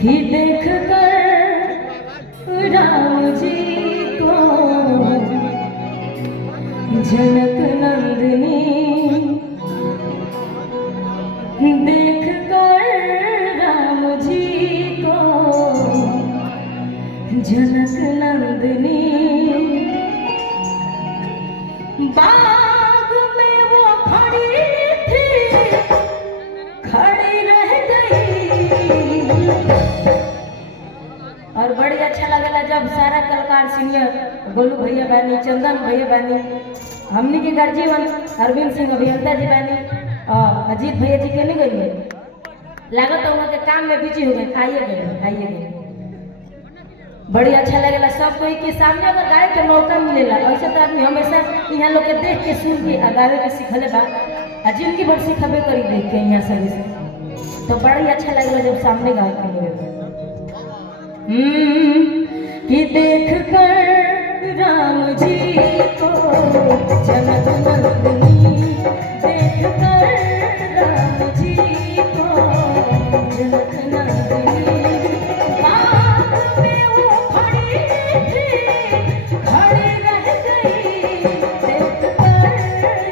कि देख कर राम जी को जनक नंदिनी, देख कर राम जी को जनक नंदिनी, बाग में वो खड़ी थी, खड़ी रह गई। और बड़ी अच्छा लगला जब सारा कलाकार सीनियर गोलू भैया बहनी, चंदन भैया बहनी, हमनी के गर्जीवन अरविंद सिंह अभियंता जी बहनी और अजीत भैया जी के नहीं गई लागत तो के काम में बिजी हो गए। आइए गए बड़ी अच्छा लगेला सब कोई के सामने अगर गाय के मौका मिलेला। ऐसे तो आदमी हमेशा यहाँ लोग के देख के सुन के गावे के सीखले बा, जिंदगी भर सीखबे करी देख के यहाँ सभी से। तो बड़ा ही अच्छा लगेला जब सामने गाय के मिले कि देख कर राम जी को जनक नंदिनी, देख कर राम जी को जनक नंदिनी, बाग में वो खड़ी थी, खड़ी रह गई। देख कर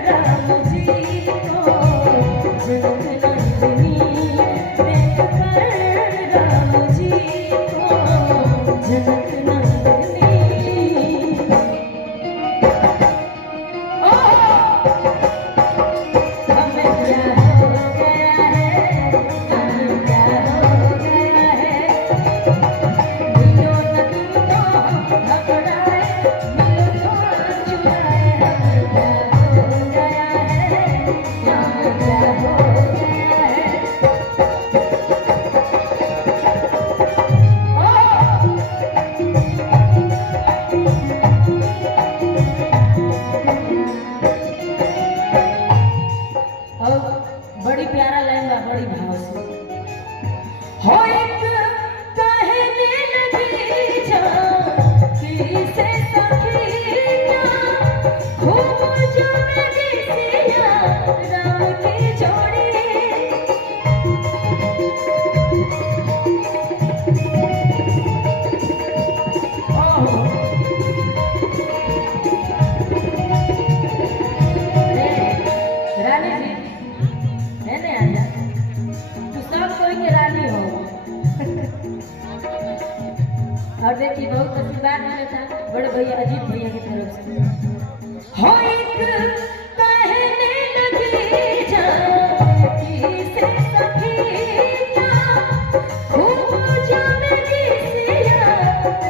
राम जी को जनक नंदिनी, देख कर राम जी को जनक नंदिनी। बड़ी प्यारा लाइन बा, बड़ी भाव से हो एक कहने लगी जानकी से सखिया, खूब जमेगी सिया राम की जोड़ी। रानी जी मैंने आजा, तू सब कोई के रानी हो। और देखिए बहुत आशीर्वाद मिला था बड़े भैया अजीत भैया की तरफ से। हो एक कहने लगी जानकी से सखिया, खूब जमेगी सिया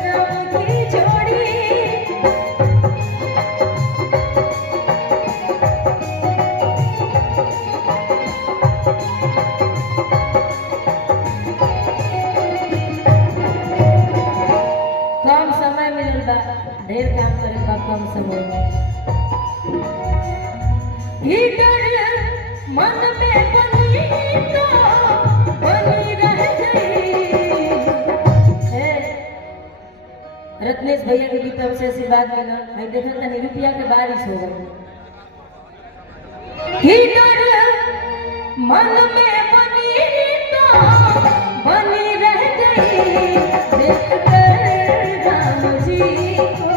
राम की जोड़ी। कम समय मिलल बा, ढेर काम करे बा कम समय में। ई डर मन में बनी तो बनी रह गई। रत्नेश भैया के भी तरफ से आशीर्वाद मिला। मैं देखा तनी रुपया के बारिश हो गई। ई डर मन में बनी तो बनी रह गई। देख कर राम जी को